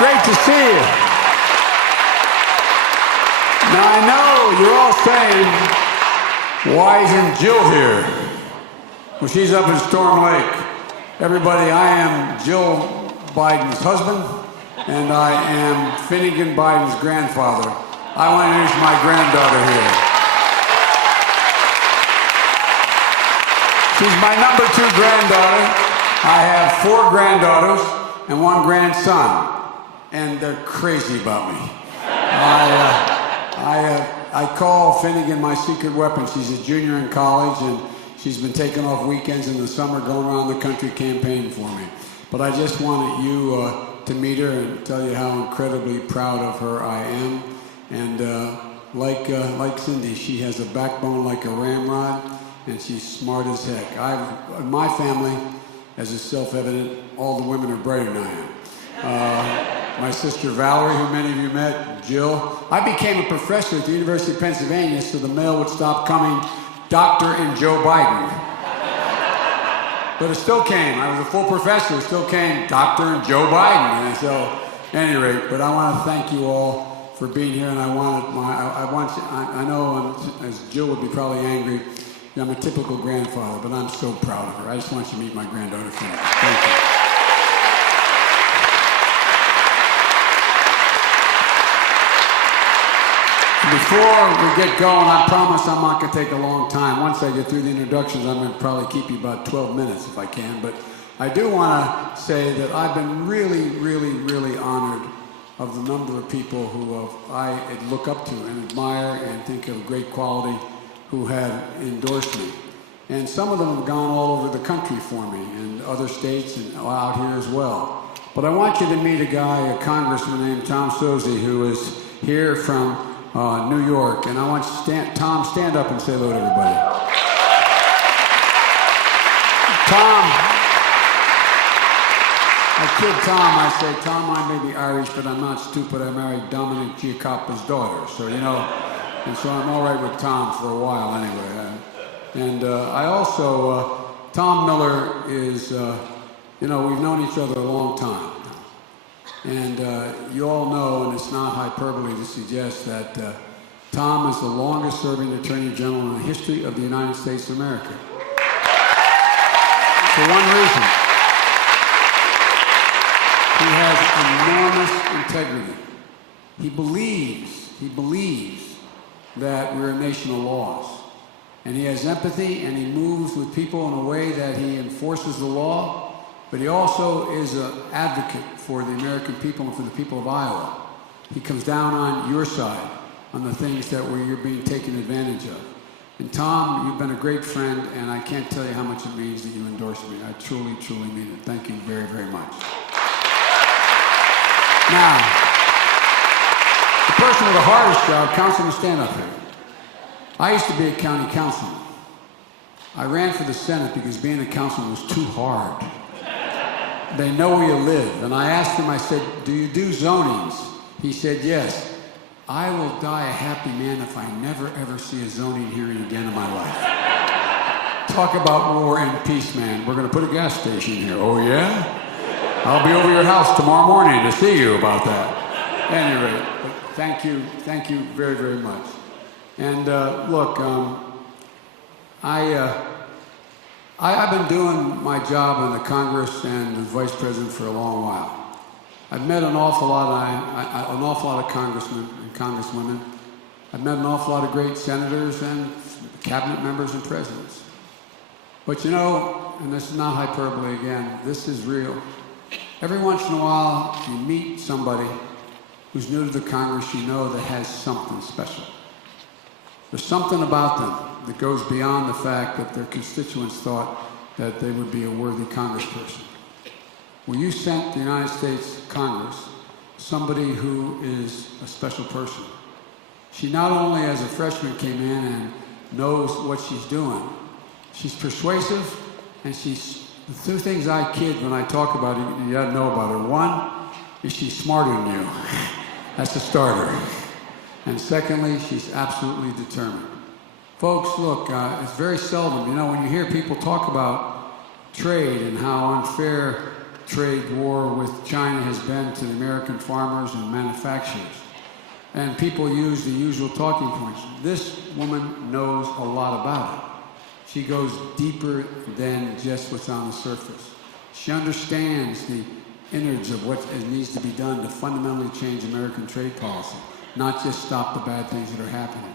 Great to see you. Now, I know you're all saying, why isn't Jill here? Well, she's up in Storm Lake. Everybody, I am Jill Biden's husband, and I am Finnegan Biden's grandfather. I want to introduce my granddaughter here. She's my number 2 granddaughter. I have 4 granddaughters and 1 grandson, and they're crazy about me. I call Finnegan my secret weapon. She's a junior in college, and she's been taking off weekends in the summer going around the country campaigning for me. But I just wanted you to meet her and tell you how incredibly proud of her I am. And like Cindy, she has a backbone like a ramrod, and she's smart as heck. In my family, as is self-evident, all the women are brighter than I am. My sister Valerie, who many of you met, Jill. I became a professor at the University of Pennsylvania so the mail would stop coming, Dr. and Joe Biden. But it still came. I was a full professor. It still came, Dr. and Joe Biden. And so, at any rate, but I want to thank you all for being here. And I know, as Jill would be probably angry, I'm a typical grandfather, but I'm so proud of her. I just want you to meet my granddaughter, Finnegan. Thank you. Before we get going, I promise I'm not going to take a long time. Once I get through the introductions, I'm going to probably keep you about 12 minutes if I can. But I do want to say that I've been really, really, really honored of the number of people who I look up to and admire and think of great quality who have endorsed me. And some of them have gone all over the country for me, and other states and out here as well. But I want you to meet a guy, a congressman named Tom Suozzi, who is here from New York, and I want you to Tom, stand up and say hello to everybody. Tom, I kid Tom, I say, Tom, I may be Irish, but I'm not stupid. I married Dominic Giacoppa's daughter, so, you know, and so I'm all right with Tom for a while anyway. And I also, Tom Miller is, you know, we've known each other a long time. And you all know, and it's not hyperbole to suggest that Tom is the longest-serving Attorney General in the history of the United States of America. For one reason. He has enormous integrity. He believes that we're a nation of laws. And he has empathy, and he moves with people in a way that he enforces the law. But he also is an advocate for the American people and for the people of Iowa. He comes down on your side on the things that you're being taken advantage of. And Tom, you've been a great friend, and I can't tell you how much it means that you endorse me. I truly, truly mean it. Thank you very, very much. Now, the person with the hardest job, Councilman, stand up here. I used to be a county councilman. I ran for the Senate because being a councilman was too hard. They know where you live. And I asked him, I said, do you do zonings? He said, yes. I will die a happy man if I never, ever see a zoning hearing again in my life. Talk about war and peace, man. We're going to put a gas station here. Oh, yeah? I'll be over your house tomorrow morning to see you about that. At any rate, thank you very, very much. And look, I've been doing my job in the Congress and as vice president for a long while. I've met an awful lot of congressmen and congresswomen. I've met an awful lot of great senators and cabinet members and presidents. But you know, and this is not hyperbole again, this is real. Every once in a while, you meet somebody who's new to the Congress you know that has something special. There's something about them that goes beyond the fact that their constituents thought that they would be a worthy congressperson. Well, you sent the United States Congress somebody who is a special person. She not only as a freshman came in and knows what she's doing, she's persuasive, and she's, the two things I kid when I talk about it, you gotta know about her. One is she's smarter than you. That's a starter. And secondly, she's absolutely determined. Folks, look, it's very seldom, you know, when you hear people talk about trade and how unfair trade war with China has been to the American farmers and manufacturers. And people use the usual talking points. This woman knows a lot about it. She goes deeper than just what's on the surface. She understands the innards of what needs to be done to fundamentally change American trade policy, not just stop the bad things that are happening.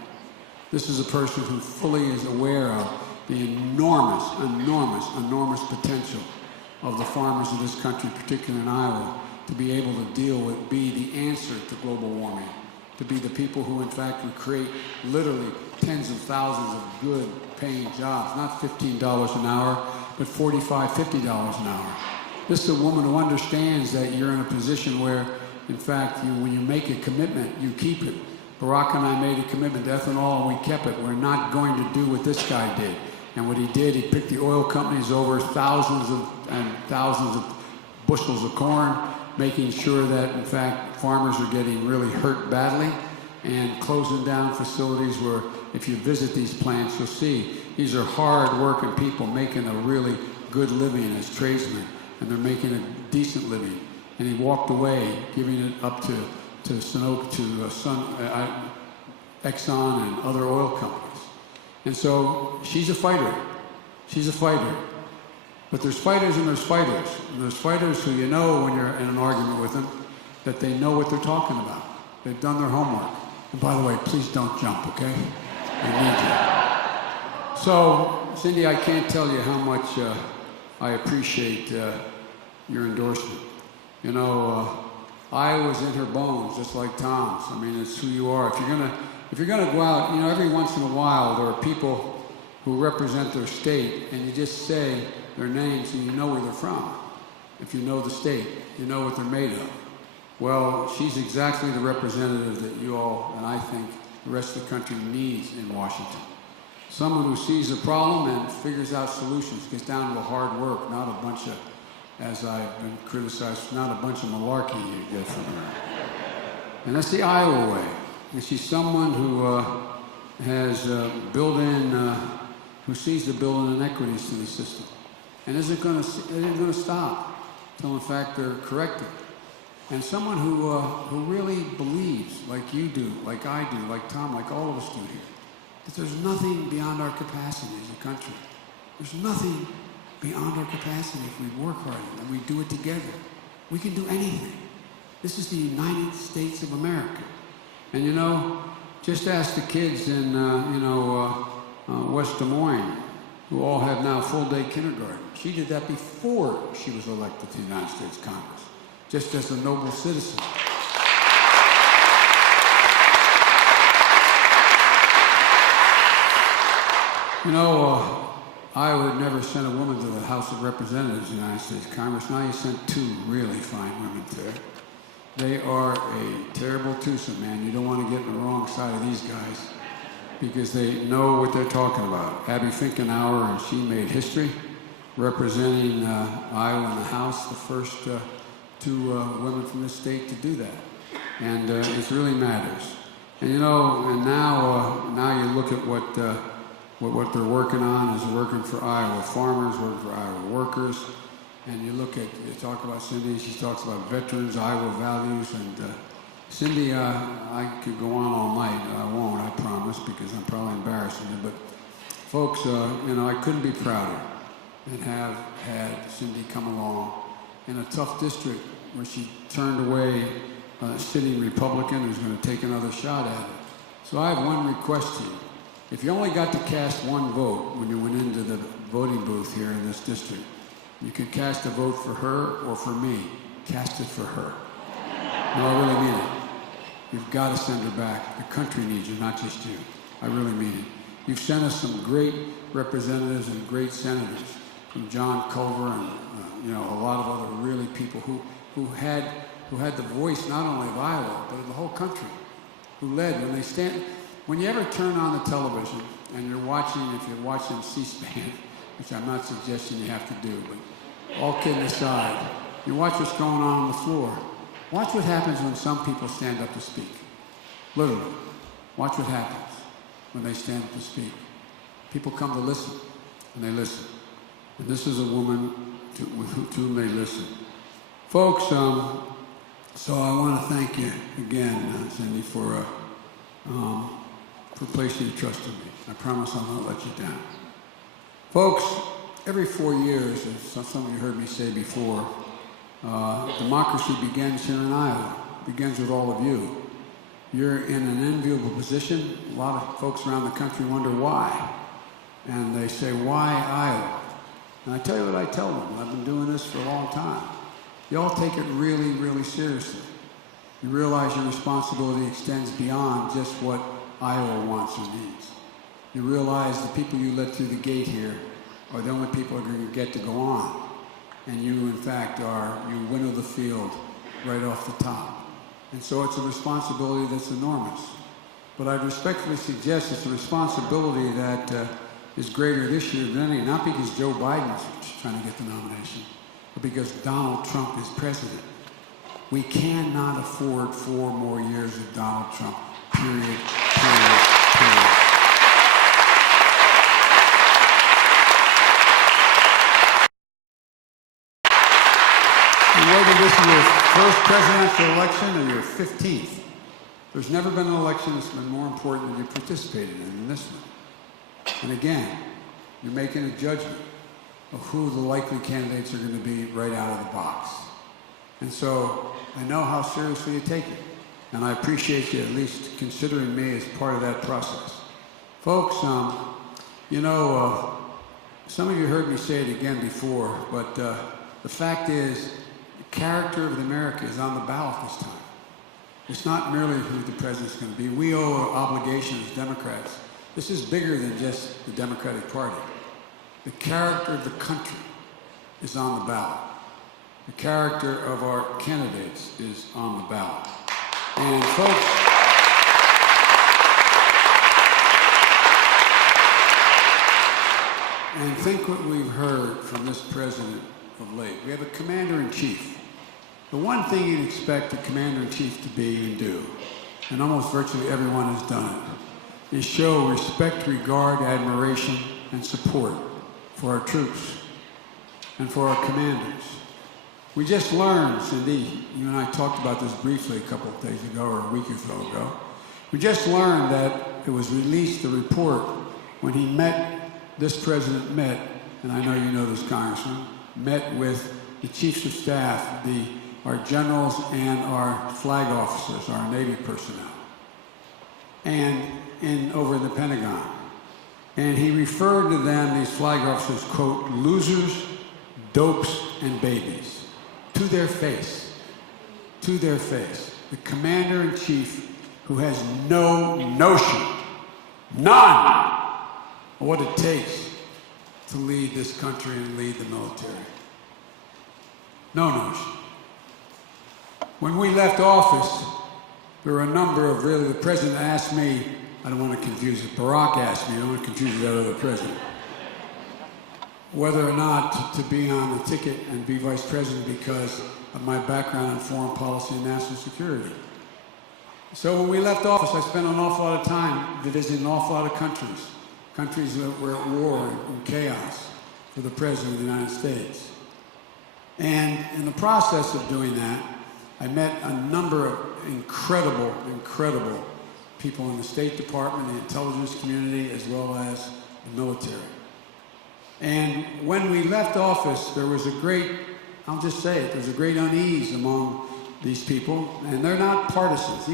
This is a person who fully is aware of the enormous, enormous, enormous potential of the farmers of this country, particularly in Iowa, to be able to deal with, be the answer to global warming, to be the people who, in fact, would create literally tens of thousands of good paying jobs, not $15 an hour, but $45, $50 an hour. This is a woman who understands that you're in a position where, in fact, when you make a commitment, you keep it. Barack and I made a commitment to ethanol, and we kept it. We're not going to do what this guy did. And what he did, he picked the oil companies over thousands of bushels of corn, making sure that, in fact, farmers are getting really hurt badly, and closing down facilities where, if you visit these plants, you'll see these are hard-working people making a really good living as tradesmen, and they're making a decent living. And he walked away, giving it up to Exxon and other oil companies. And so she's a fighter. She's a fighter. But there's fighters and there's fighters. And there's fighters who you know when you're in an argument with them that they know what they're talking about. They've done their homework. And by the way, please don't jump, okay? I need you. So, Cindy, I can't tell you how much I appreciate your endorsement. You know, Iowa's in her bones, just like Tom's. I mean, it's who you are. If you're gonna go out, you know, every once in a while there are people who represent their state, and you just say their names and you know where they're from. If you know the state, you know what they're made of. Well, she's exactly the representative that you all, and I think the rest of the country needs in Washington. Someone who sees a problem and figures out solutions, gets down to the hard work, not a bunch of, as I've been criticized, not a bunch of malarkey you get from her. And that's the Iowa way. And she's someone who has built in, who sees the built-in inequities to the system, and isn't going to stop until, in fact, they're corrected. And someone who really believes, like you do, like I do, like Tom, like all of us do here, that there's nothing beyond our capacity as a country. There's nothing beyond our capacity if we work hard and we do it together. We can do anything. This is the United States of America. And you know, just ask the kids in West Des Moines, who all have now full-day kindergarten. She did that before she was elected to the United States Congress, just as a noble citizen. You know, Iowa had never sent a woman to the House of Representatives of the United States Congress. Now you sent two really fine women there. They are a terrible twosome, man. You don't want to get on the wrong side of these guys because they know what they're talking about. Abby Finkenauer, and she made history representing Iowa in the House, the first two women from this state to do that. And it really matters. And you know, and now you look at what they're working on is working for Iowa farmers, working for Iowa workers. And you talk about Cindy, she talks about veterans, Iowa values, and Cindy, I could go on all night. I won't, I promise, because I'm probably embarrassing you. But folks, you know, I couldn't be prouder and have had Cindy come along in a tough district where she turned away a sitting Republican who's going to take another shot at it. So I have one request to you. If you only got to cast one vote when you went into the voting booth here in this district, you could cast a vote for her or for me. Cast it for her. No, I really mean it. You've got to send her back. The country needs you, not just you. I really mean it. You've sent us some great representatives and great senators, from John Culver and you know, a lot of other really people who had the voice not only of Iowa but of the whole country, who led when they stand. When you ever turn on the television and you're watching, if you're watching C-SPAN, which I'm not suggesting you have to do, but all kidding aside, you watch what's going on the floor. Watch what happens when some people stand up to speak. Literally. Watch what happens when they stand up to speak. People come to listen, and they listen. And this is a woman to whom they listen. Folks, so I want to thank you again, Cindy, for placing your trust in me. I promise I'll not let you down. Folks, every 4 years, as some of you heard me say before, democracy begins here in Iowa. It begins with all of you. You're in an enviable position. A lot of folks around the country wonder why. And they say, why Iowa? And I tell you what I tell them. I've been doing this for a long time. You all take it really, really seriously. You realize your responsibility extends beyond just what Iowa wants or needs. You realize the people you let through the gate here are the only people who are going to get to go on. And you, in fact, you winnow the field right off the top. And so it's a responsibility that's enormous. But I respectfully suggest it's a responsibility that is greater this year than any, not because Joe Biden's trying to get the nomination, but because Donald Trump is president. We cannot afford 4 more years of Donald Trump, period. And whether this is your first presidential election or your 15th, there's never been an election that's been more important than you participated in than this one. And again, you're making a judgment of who the likely candidates are going to be right out of the box. And so I know how seriously you take it, and I appreciate you at least considering me as part of that process. Folks, you know, some of you heard me say it again before, but the fact is, the character of America is on the ballot this time. It's not merely who the president's going to be. We owe our obligation as Democrats. This is bigger than just the Democratic Party. The character of the country is on the ballot. The character of our candidates is on the ballot. And folks, and think what we've heard from this president of late. We have a commander-in-chief. The one thing you'd expect a commander-in-chief to be and do, and almost virtually everyone has done it, is show respect, regard, admiration, and support for our troops and for our commanders. We just learned, Cindy, you and I talked about this briefly a couple of days ago or a week or so ago. We just learned that it was released, the report, when he met, this president met, and I know you know this, Congressman, met with the chiefs of staff, our generals and our flag officers, our Navy personnel, and over in the Pentagon. And he referred to them, these flag officers, quote, losers, dopes, and babies. To their face. To their face. The commander-in-chief who has no notion, none, of what it takes to lead this country and lead the military. No notion. When we left office, there were a number of the president asked me, I don't want to confuse it, Barack asked me, I don't want to confuse that other president, whether or not to be on the ticket and be vice president because of my background in foreign policy and national security. So when we left office, I spent an awful lot of time visiting an awful lot of countries that were at war and chaos for the President of the United States. And in the process of doing that, I met a number of incredible people in the State Department, the intelligence community, as well as the military. And when we left office, there was a great, I'll just say it, there's a great unease among these people, and they're not partisans.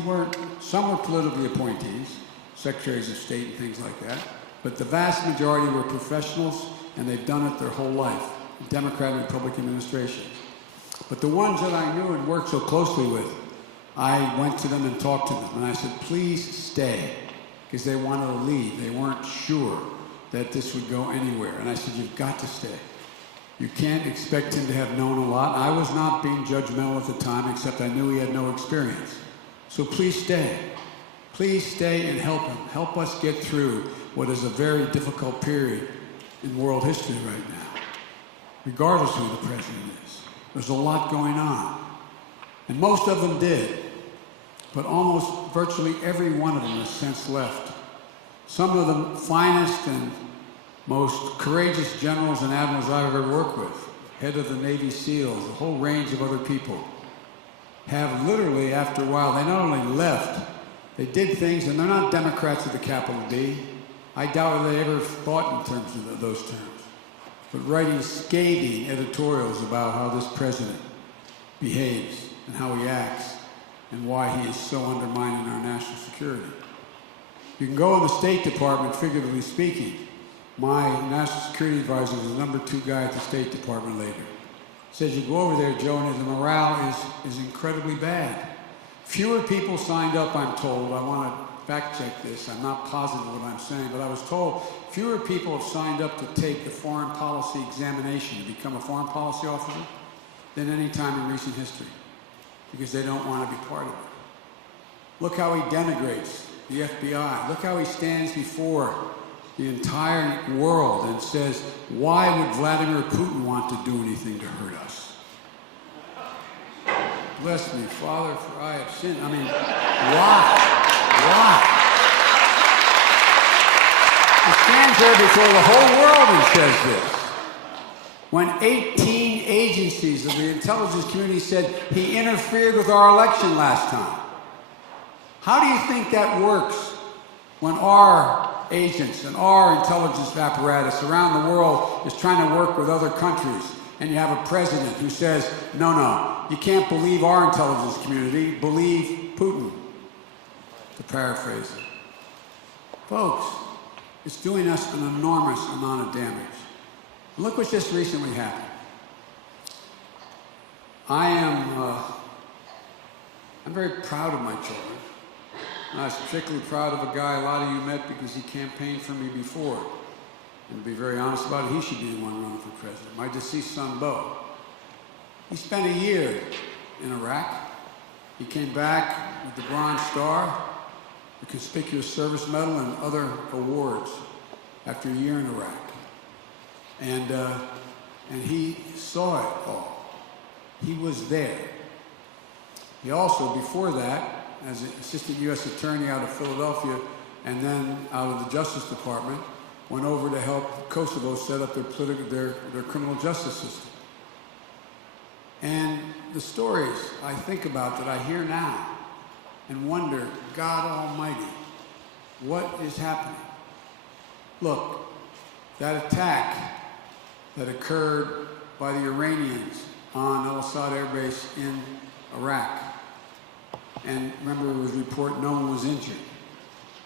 Some were politically appointees, secretaries of state and things like that, but the vast majority were professionals, and they've done it their whole life, Democrat and Republican administrations. But the ones that I knew and worked so closely with, I went to them and talked to them, and I said, please stay, because they wanted to leave. They weren't sure that this would go anywhere. And I said, you've got to stay. You can't expect him to have known a lot. I was not being judgmental at the time, except I knew he had no experience. So please stay. Please stay and help him. Help us get through what is a very difficult period in world history right now, regardless of who the president is. There's a lot going on. And most of them did, but almost virtually every one of them has since left. Some of the finest and most courageous generals and admirals I've ever worked with head of the Navy SEALs, a whole range of other people, have literally, after a while, they not only left, they did things, and they're not Democrats with a capital D. I doubt they ever thought in terms of those terms. But writing scathing editorials about how this president behaves and how he acts and why he is so undermining our national security. You can go in the State Department, figuratively speaking. My national security advisor was the #2 guy at the State Department later. Says you go over there, Joe, and the morale is incredibly bad. Fewer people signed up, I'm told. I want to fact check this. I'm not positive what I'm saying, but I was told fewer people have signed up to take the foreign policy examination to become a foreign policy officer than any time in recent history, because they don't want to be part of it. Look how he denigrates the FBI. Look how he stands before the entire world and says, why would Vladimir Putin want to do anything to hurt us? Bless me, Father, for I have sinned. I mean, why? Why? He stands there before the whole world and says this. When 18 agencies of the intelligence community said he interfered with our election last time. How do you think that works when our agents and our intelligence apparatus around the world is trying to work with other countries, and you have a president who says, no, you can't believe our intelligence community, believe Putin, to paraphrase it. Folks, it's doing us an enormous amount of damage. Look what just recently happened. I'm very proud of my children. I was particularly proud of a guy a lot of you met because he campaigned for me before. And to be very honest about it, he should be the one running for president. My deceased son, Bo. He spent a year in Iraq. He came back with the Bronze Star, the Conspicuous Service Medal, and other awards after a year in Iraq. And he saw it all. He was there. He also, before that, as an assistant U.S. attorney out of Philadelphia and then out of the Justice Department, went over to help Kosovo set up their criminal justice system. And the stories I think about that I hear now and wonder, God Almighty, what is happening? Look, that attack that occurred by the Iranians on Al-Assad Air Base in Iraq, and remember, it was reported no one was injured.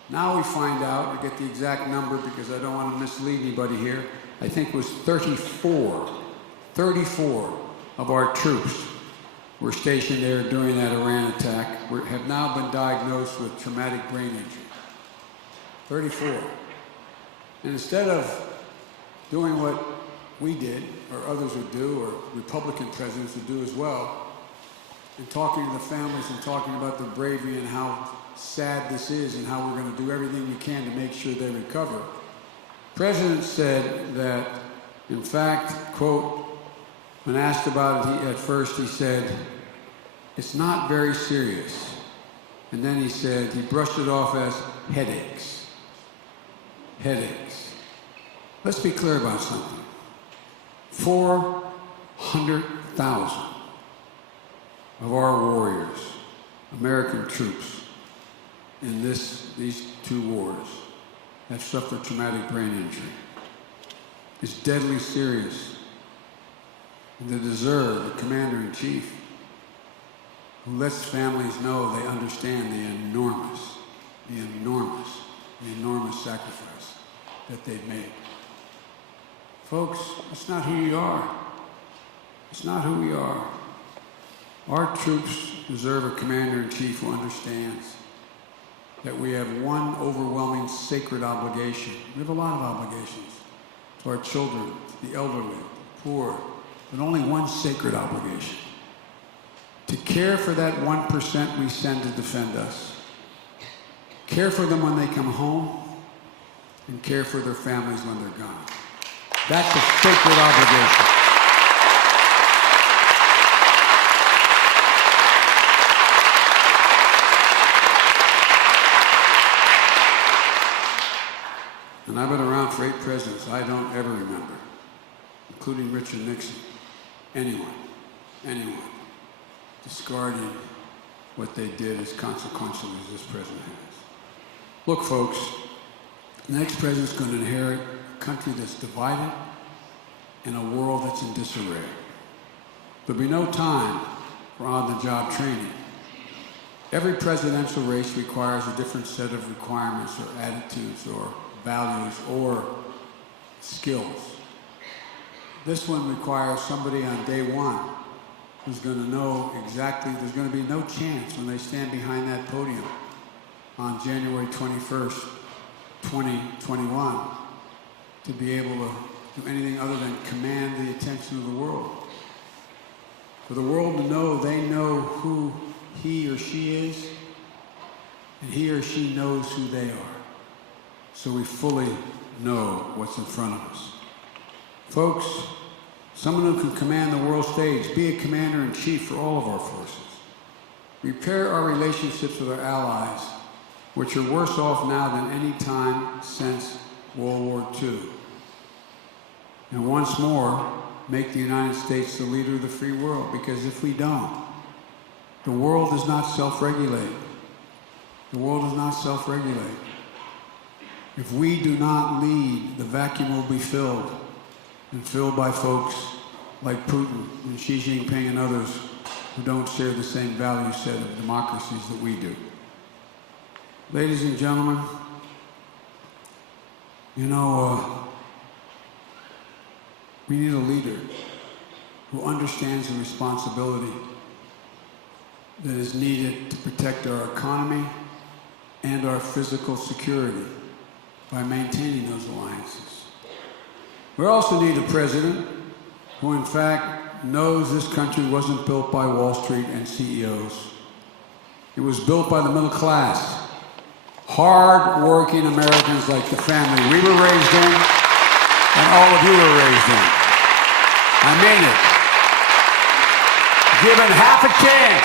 Now we find out, I get the exact number because I don't want to mislead anybody here, I think it was 34 of our troops were stationed there during that Iran attack, have now been diagnosed with traumatic brain injury. 34. And instead of doing what we did, or others would do, or Republican presidents would do as well, and talking to the families and talking about their bravery and how sad this is and how we're going to do everything we can to make sure they recover. The president said that, in fact, quote, when asked about it, at first he said, it's not very serious. And then he said, he brushed it off as headaches. Headaches. Let's be clear about something. 400,000 of our warriors, American troops, in these two wars have suffered traumatic brain injury. It's deadly serious. And they deserve a commander-in-chief who lets families know they understand the enormous sacrifice that they've made. Folks, it's not who you are. It's not who we are. Our troops deserve a commander-in-chief who understands that we have one overwhelming sacred obligation. We have a lot of obligations to our children, to the elderly, the poor, but only one sacred obligation: to care for that 1% we send to defend us. Care for them when they come home, and care for their families when they're gone. That's a sacred obligation. And I've been around for 8 presidents I don't ever remember, including Richard Nixon. anyone discarding what they did as consequential as this president has. Look, folks, the next president's going to inherit a country that's divided and a world that's in disarray. There'll be no time for on-the-job training. Every presidential race requires a different set of requirements or attitudes or values or skills. This one requires somebody on day one who's going to know exactly, there's going to be no chance when they stand behind that podium on January 21st, 2021, to be able to do anything other than command the attention of the world. For the world to know they know who he or she is, and he or she knows who they are. So we fully know what's in front of us. Folks, someone who can command the world stage, be a commander-in-chief for all of our forces. Repair our relationships with our allies, which are worse off now than any time since World War II. And once more, make the United States the leader of the free world, because if we don't, the world does not self-regulate. The world does not self-regulate. If we do not lead, the vacuum will be filled, and filled by folks like Putin and Xi Jinping and others who don't share the same value set of democracies that we do. Ladies and gentlemen, we need a leader who understands the responsibility that is needed to protect our economy and our physical security by maintaining those alliances. We also need a president who, in fact, knows this country wasn't built by Wall Street and CEOs. It was built by the middle class, hard-working Americans like the family we were raised in and all of you were raised in. I mean it. Given half a chance,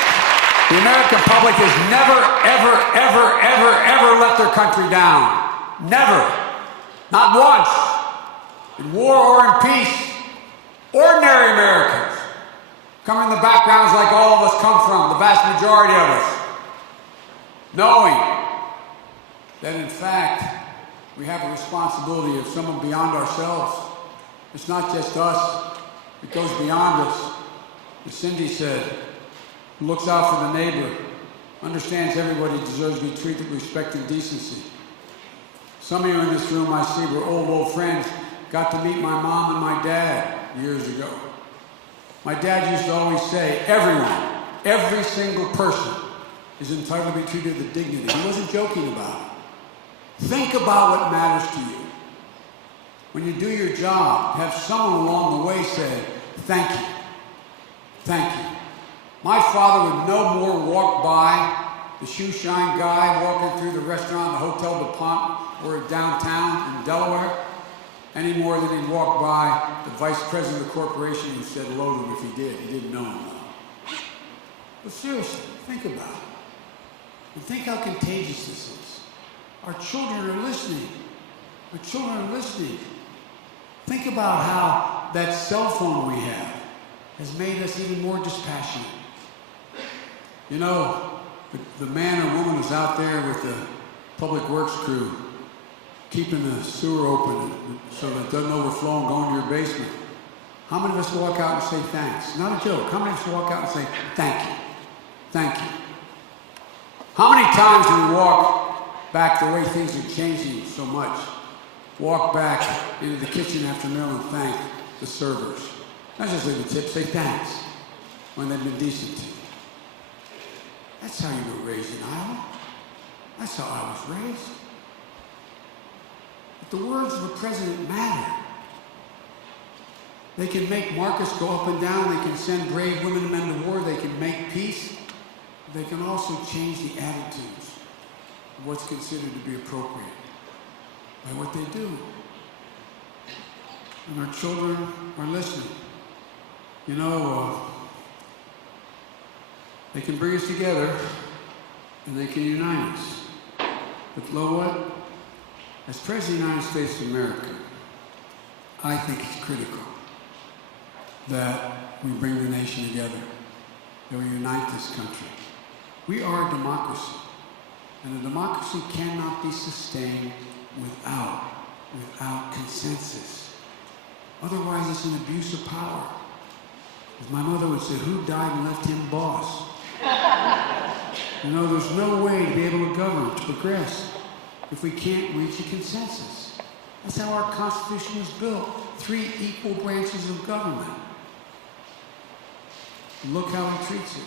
the American public has never, ever, ever, ever, ever let their country down. Never. Not once. In war or in peace. Ordinary Americans. Come in the backgrounds like all of us come from, the vast majority of us. Knowing that in fact, we have a responsibility of someone beyond ourselves. It's not just us. It goes beyond us. As Cindy said, who looks out for the neighbor, understands everybody deserves to be treated with respect and decency. Some of you in this room I see were old friends, got to meet my mom and my dad years ago. My dad used to always say, everyone, every single person is entitled to be treated with dignity. He wasn't joking about it. Think about what matters to you. When you do your job, have someone along the way say, thank you, thank you. My father would no more walk by the shoe shine guy walking through the restaurant, the Hotel du Pont, or downtown in Delaware, any more than he'd walk by the vice president of the corporation who said hello to him if he did. He didn't know him though. But seriously, think about it. And think how contagious this is. Our children are listening. Our children are listening. Think about how that cell phone we have has made us even more dispassionate. You know, the man or woman who's out there with the public works crew keeping the sewer open so that it doesn't overflow and go into your basement. How many of us walk out and say thanks? Not a joke. How many of us walk out and say thank you? Thank you. How many times do we walk back the way things are changing so much? Walk back into the kitchen after meal and thank the servers. Not just leave a tip, say thanks when they've been decent to you. That's how you were raised in Iowa. That's how I was raised. But the words of the president matter. They can make markets go up and down. They can send brave women and men to war. They can make peace. They can also change the attitudes of what's considered to be appropriate by what they do. And our children are listening. You know, they can bring us together and they can unite us. But you know what? As President of the United States of America, I think it's critical that we bring the nation together, that we unite this country. We are a democracy, and a democracy cannot be sustained without consensus. Otherwise, it's an abuse of power. As my mother would say, who died and left him boss? You know, there's no way to be able to govern, to progress, if we can't reach a consensus. That's how our Constitution was built. 3 equal branches of government. Look how he treats it.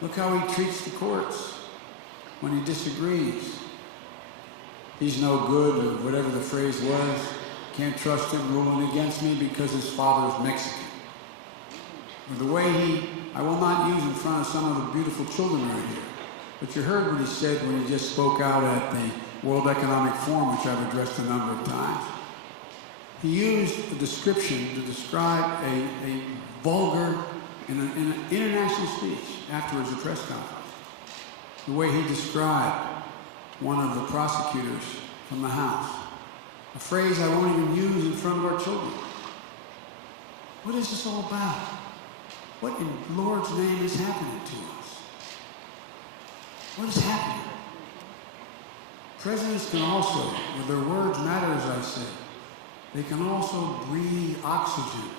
Look how he treats the courts when he disagrees. He's no good, or whatever the phrase was. Can't trust him ruling against me because his father is Mexican. Or the way I will not use in front of some of the beautiful children right here, but you heard what he said when he just spoke out at the World Economic Forum, which I've addressed a number of times. He used a description to describe a vulgar, in an international speech afterwards, a press conference, the way he described one of the prosecutors from the House, a phrase I won't even use in front of our children. What is this all about? What in Lord's name is happening to us? What is happening? Presidents can also, with their words matter, as I say, they can also breathe oxygen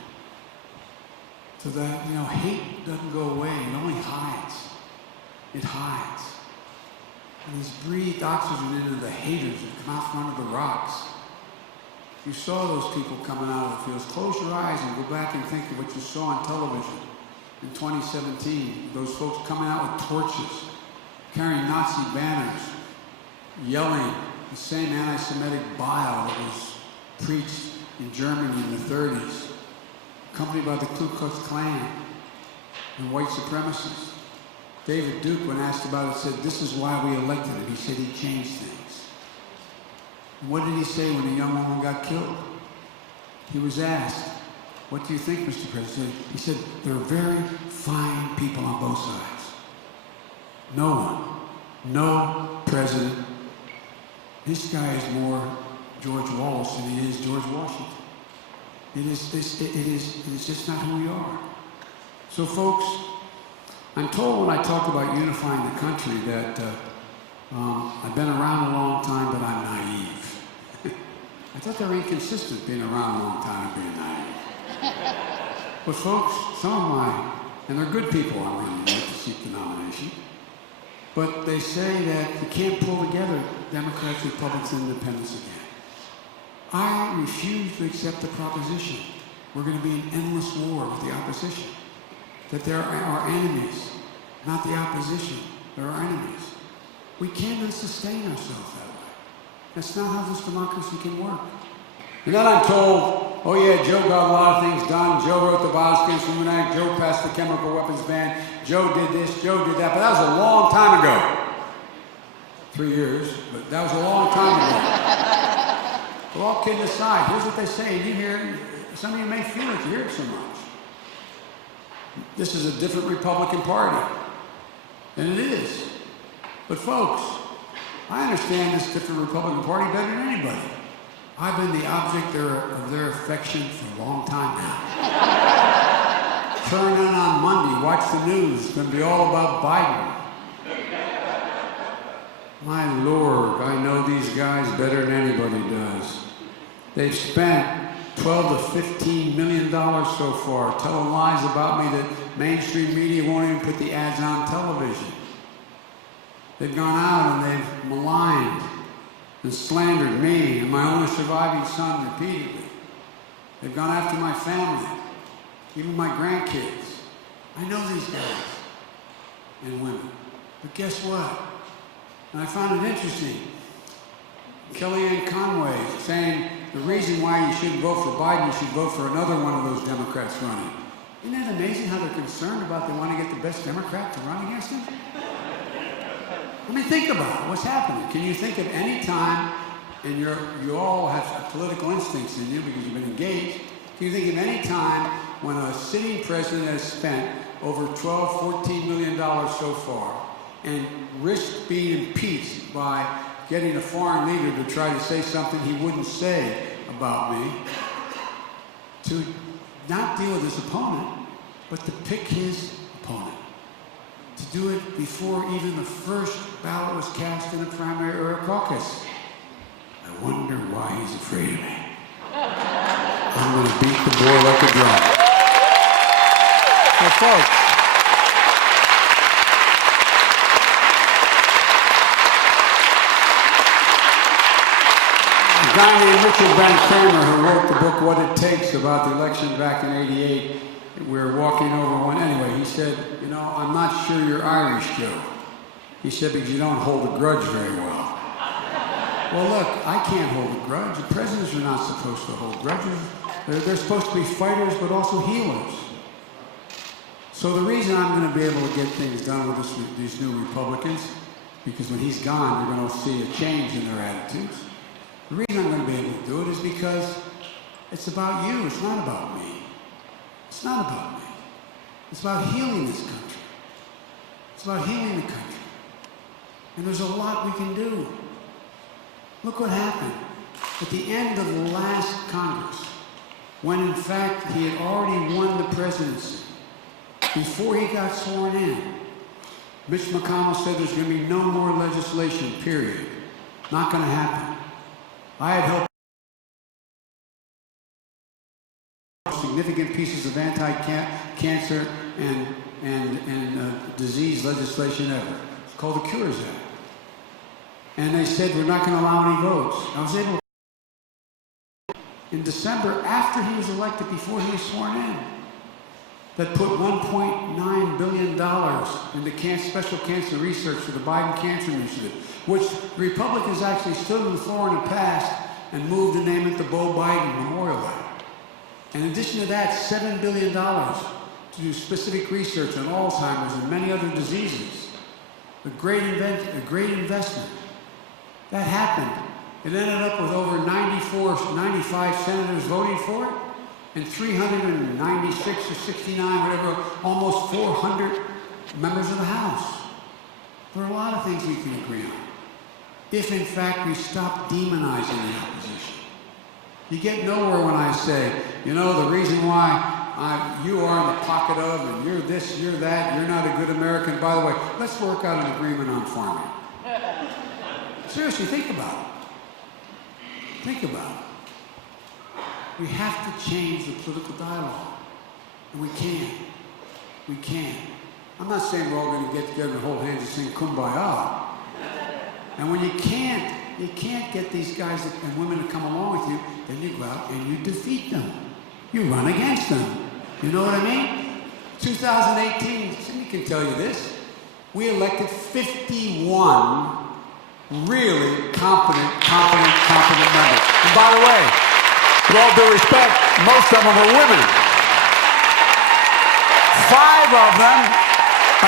so that, hate doesn't go away. It only hides. It hides. And he's breathed oxygen into the haters that come out from under the rocks. You saw those people coming out of the fields. Close your eyes and go back and think of what you saw on television in 2017. Those folks coming out with torches, carrying Nazi banners, yelling the same anti-Semitic bile that was preached in Germany in the 30s, accompanied by the Ku Klux Klan and white supremacists. David Duke, when asked about it, said, this is why we elected him. He said he changed things. And what did he say when the young woman got killed? He was asked, what do you think, Mr. President? He said, there are very fine people on both sides. No one, no president. This guy is more George Wallace than he is George Washington. It is just not who we are. So folks, I'm told when I talk about unifying the country that I've been around a long time, but I'm naive. I thought they were inconsistent being around a long time and being naive. But folks, some of and they're good people I'm running with to seek the nomination, but they say that you can't pull together Democrats, Republicans, and Independents again. I refuse to accept the proposition we're going to be in endless war with the opposition. That there are our enemies, not the opposition. There are enemies. We cannot sustain ourselves that way. That's not how this democracy can work. And then I'm told, oh yeah, Joe got a lot of things done. Joe wrote the Violence Against Women Act. Joe passed the chemical weapons ban. Joe did this, Joe did that. But that was a long time ago. 3 years, but that was a long time ago. Well, all kidding aside, here's what they say. You hear, some of you may feel it, you hear it so much. This is a different Republican Party. And it is. But folks, I understand this different Republican Party better than anybody. I've been the object of their affection for a long time now. Turn on Monday, watch the news. It's going to be all about Biden. My Lord, I know these guys better than anybody does. They've spent $12 to $15 million so far telling lies about me that mainstream media won't even put the ads on television. They've gone out and they've maligned and slandered me and my only surviving son repeatedly. They've gone after my family, even my grandkids. I know these guys and women. But guess what? And I found it interesting. Kellyanne Conway saying the reason why you shouldn't vote for Biden, you should vote for another one of those Democrats running. Isn't that amazing how they're concerned about they want to get the best Democrat to run against them? I mean, think about it. What's happening? Can you think of any time, and you all have political instincts in you because you've been engaged, can you think of any time when a sitting president has spent over $12, $14 million so far and risked being impeached by getting a foreign leader to try to say something he wouldn't say about me, to not deal with his opponent, but to pick his opponent. To do it before even the first ballot was cast in a primary or a caucus. I wonder why he's afraid of me. I'm going to beat the boy like a drum. So, folks, a guy named Richard Van Kramer, who wrote the book What It Takes about the election back in '88, we were walking over one. Anyway, he said, you know, I'm not sure you're Irish, Joe. He said, because you don't hold a grudge very well. Well, look, I can't hold a grudge. The presidents are not supposed to hold grudges. They're supposed to be fighters, but also healers. So the reason I'm going to be able to get things done with these new Republicans, because when he's gone, you're going to see a change in their attitudes. The reason I'm going to be able to do it is because it's about you. It's not about me. It's not about me. It's about healing this country. It's about healing the country. And there's a lot we can do. Look what happened at the end of the last Congress, when in fact he had already won the presidency. Before he got sworn in, Mitch McConnell said there's going to be no more legislation, period. Not going to happen. I had helped significant pieces of anti-cancer and disease legislation ever. It's called the Cures Act. And they said, we're not going to allow any votes. I was able to, in December, after he was elected, before he was sworn in, that put $1.9 billion into special cancer research for the Biden Cancer Initiative, which Republicans actually stood on the floor and passed and moved to name it the Beau Biden Memorial Act. In addition to that, $7 billion to do specific research on Alzheimer's and many other diseases. A great investment. That happened. It ended up with over 95 senators voting for it, and 396 or 69, whatever, almost 400 members of the House. There are a lot of things we can agree on, if in fact we stop demonizing the opposition. You get nowhere when I say, you know, the reason why you are in the pocket of, and you're this, you're that, you're not a good American. By the way, let's work out an agreement on farming. Seriously, think about it. Think about it. We have to change the political dialogue. And we can. We can. I'm not saying we're all going to get together and hold hands and sing Kumbaya. And when you can't get these guys and women to come along with you, then you go out and you defeat them. You run against them. You know what I mean? 2018, Cindy can tell you this, we elected 51 really competent members. And by the way, with all due respect, most of them are women. 5 of them,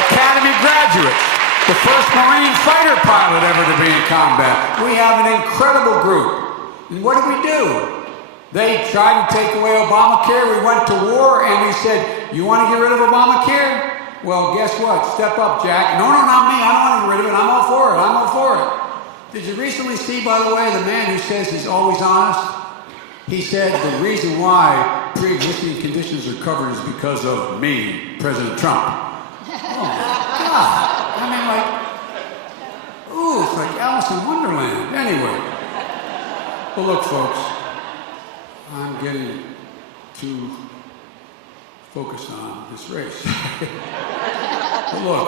Academy graduates. The first Marine fighter pilot ever to be in combat. We have an incredible group. And what did we do? They tried to take away Obamacare. We went to war and we said, you want to get rid of Obamacare? Well, guess what? Step up, Jack. No, not me. I don't want to get rid of it. I'm all for it. I'm all for it. Did you recently see, by the way, the man who says he's always honest? He said the reason why pre-existing conditions are covered is because of me, President Trump. Oh, God. I mean, like, ooh, it's like Alice in Wonderland. Anyway. Well, look, folks, I'm getting too focused on this race. But look,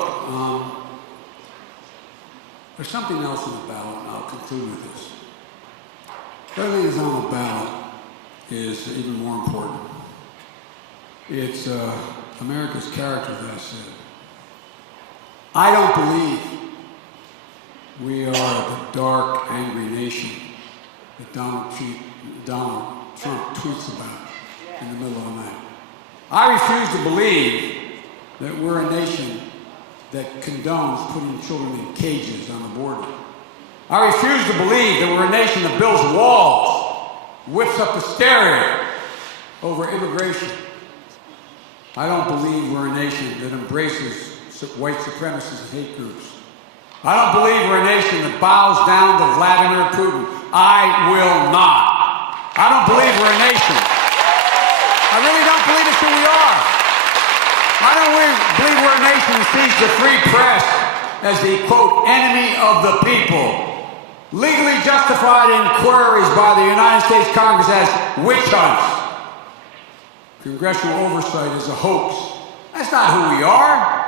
there's something else on the ballot, and I'll conclude with this. Everything that's on the ballot is even more important. It's America's character, as I said. I don't believe we are the dark, angry nation that Donald Trump tweets about in the middle of the night. I refuse to believe that we're a nation that condones putting children in cages on the border. I refuse to believe that we're a nation that builds walls, whips up hysteria over immigration. I don't believe we're a nation that embraces white supremacists and hate groups. I don't believe we're a nation that bows down to Vladimir Putin. I will not. I don't believe we're a nation. I really don't believe I don't believe we're a nation that sees the free press as the, quote, enemy of the people. Legally justified inquiries by the United States Congress as witch hunts. Congressional oversight is a hoax. That's not who we are.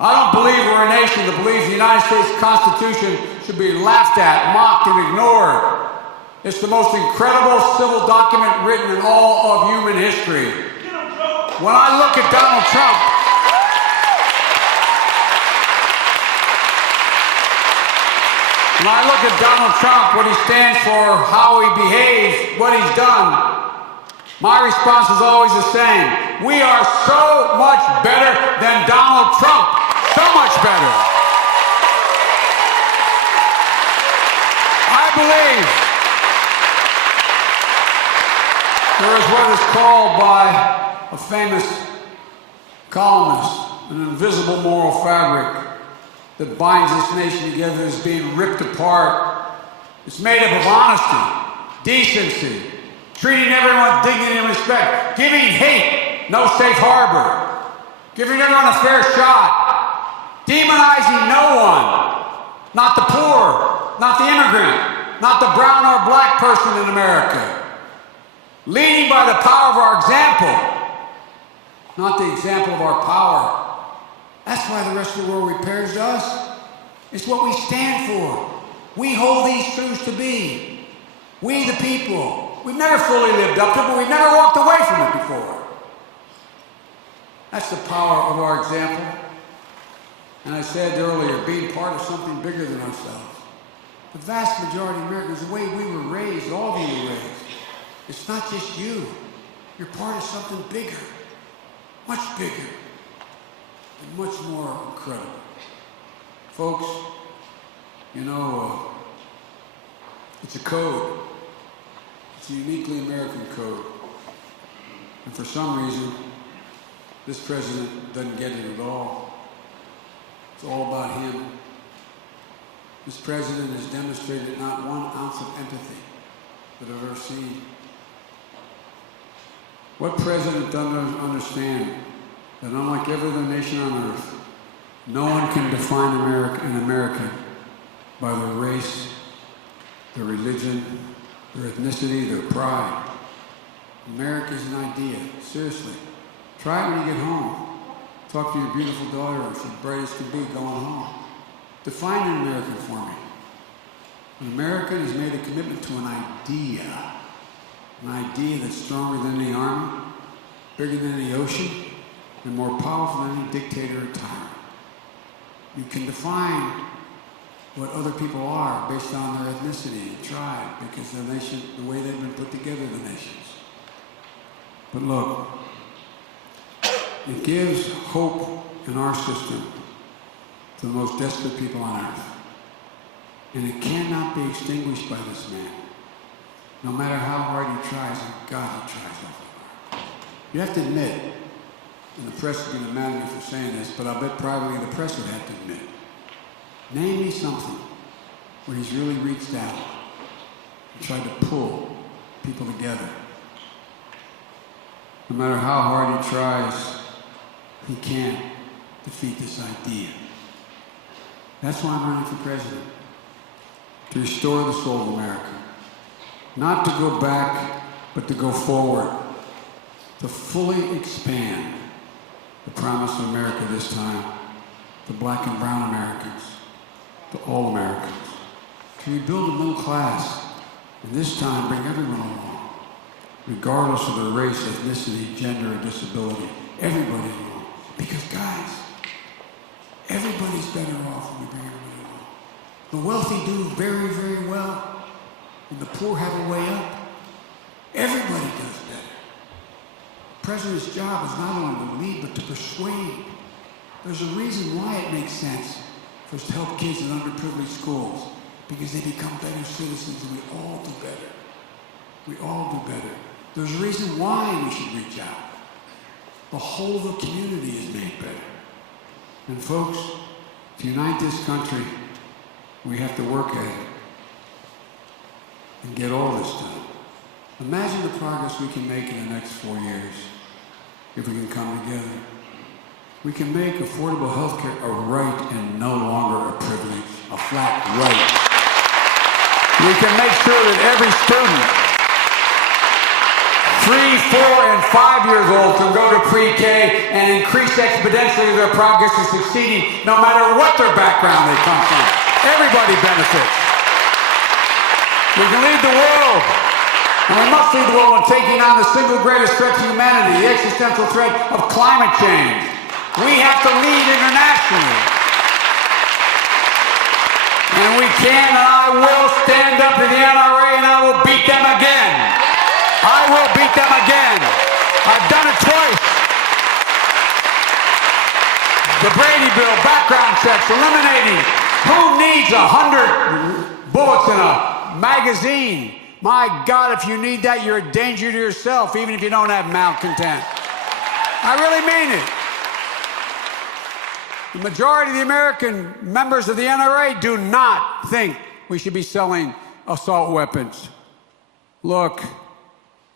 I don't believe we're a nation that believes the United States Constitution should be laughed at, mocked, and ignored. It's the most incredible civil document written in all of human history. When I look at Donald Trump, what he stands for, how he behaves, what he's done, my response is always the same. We are so much better than Donald Trump. So much better. I believe there is what is called by a famous columnist an invisible moral fabric that binds this nation together is being ripped apart. It's made up of honesty, decency, treating everyone with dignity and respect, giving hate no safe harbor, giving everyone a fair shot, demonizing no one, not the poor, not the immigrant, not the brown or black person in America, leading by the power of our example, not the example of our power. That's why the rest of the world repairs to us. It's what we stand for. We hold these truths to be. We the people. We've never fully lived up to it, but we've never walked away from it before. That's the power of our example. And I said earlier, being part of something bigger than ourselves. The vast majority of Americans, the way we were raised, all of you were raised, it's not just you. You're part of something bigger, much bigger, and much more incredible. Folks, you know, it's a code. It's a uniquely American code. And for some reason, this president doesn't get it at all. It's all about him. This president has demonstrated not 1 ounce of empathy that I've ever seen. What president doesn't understand that unlike every other nation on earth, no one can define an American by their race, their religion, their ethnicity, their pride. America is an idea. Seriously. Try it when you get home. Talk to your beautiful daughter, she's bright as can be, going home. Define an American for me. An American has made a commitment to an idea that's stronger than the army, bigger than the ocean, and more powerful than any dictator or tyrant. You can define what other people are based on their ethnicity and tribe, because the nation, the way they've been put together, the nations. But look, it gives hope in our system to the most desperate people on earth. And it cannot be extinguished by this man. No matter how hard he tries, and God, he tries awfully hard. You have to admit, and the press is going to mad at me for saying this, but I bet privately the press would have to admit, name me something where he's really reached out and tried to pull people together. No matter how hard he tries, he can't defeat this idea. That's why I'm running for president. To restore the soul of America. Not to go back, but to go forward. To fully expand the promise of America this time to black and brown Americans, to all Americans. To rebuild a middle class, and this time bring everyone along, regardless of their race, ethnicity, gender, or disability. Everybody along. Because guys, everybody's better off when we bring everybody along. The wealthy do very, very well, and the poor have a way up. Everybody does better. The president's job is not only to lead, but to persuade. There's a reason why it makes sense for us to help kids in underprivileged schools, because they become better citizens, and we all do better. We all do better. There's a reason why we should reach out. The whole of the community is made better. And folks, to unite this country, we have to work at it and get all this done. Imagine the progress we can make in the next 4 years if we can come together. We can make affordable health care a right and no longer a privilege, a flat right. We can make sure that every student, 3, 4, and 5 years old, can go to pre-K and increase exponentially their progress in succeeding no matter what their background they come from. Everybody benefits. We can lead the world. And we must lead the world in taking on the single greatest threat to humanity, the existential threat of climate change. We have to lead internationally. And we can, and I will stand up to the NRA and I will beat them again. I will beat them again. I've done it twice. The Brady Bill, background checks, eliminating. Who needs 100 bullets in a magazine? My God, if you need that, you're a danger to yourself, even if you don't have malcontent. I really mean it. The majority of the American members of the NRA do not think we should be selling assault weapons. Look,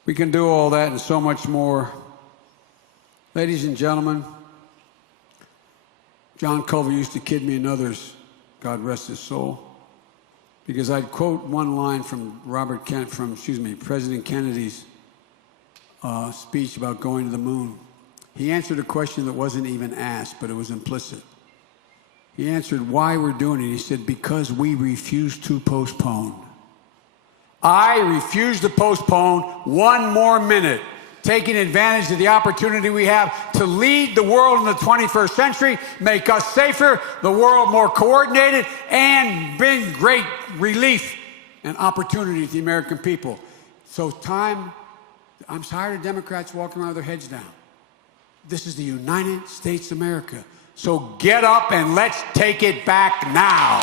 we can do all that and so much more. Ladies and gentlemen, John Culver used to kid me and others, God rest his soul, because I'd quote one line from President Kennedy's speech about going to the moon. He answered a question that wasn't even asked, but it was implicit. He answered why we're doing it. He said, because we refuse to postpone. I refuse to postpone one more minute, taking advantage of the opportunity we have to lead the world in the 21st century, make us safer, the world more coordinated, and bring great relief and opportunity to the American people. So I'm tired of Democrats walking around with their heads down. This is the United States of America. So get up and let's take it back now.